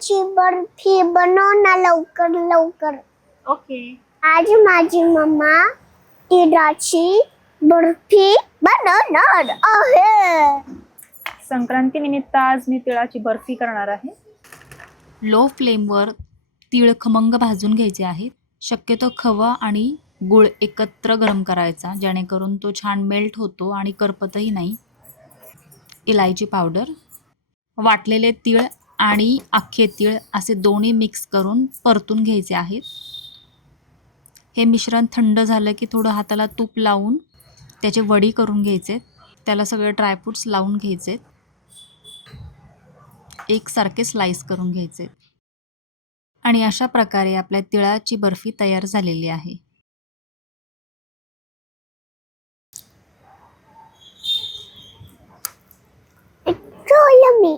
तिळाची बर्फी बनव ना लवकर लवकर. ओके. आज माझी मम्मा तिळाची बर्फी बनवणार आहे. संक्रांती निमित्त आज मी तिळाची बर्फी करणार आहे. लो फ्लेमवर तीळ खमंग भाजून घ्यायचे आहेत. शक्यतो खवा आणि गूळ एकत्र गरम करायचा, जेणेकरून तो छान मेल्ट होतो आणि करपतही नाही. इलायची पावडर, वाटलेले तीळ आणि अख्खे तीळ असे दोन्ही मिक्स करून परतून घ्यायचे आहेत. हे मिश्रण थंड झालं की थोडं हाताला तूप लावून त्याचे वडी करून घ्यायचे. त्याला सगळे ड्रायफ्रूट्स लावून घ्यायचे. एकसारखे स्लाइस करून घ्यायचे आणि अशा प्रकारे आपल्या तिळाची बर्फी तयार झालेली आहे. It's so yummy.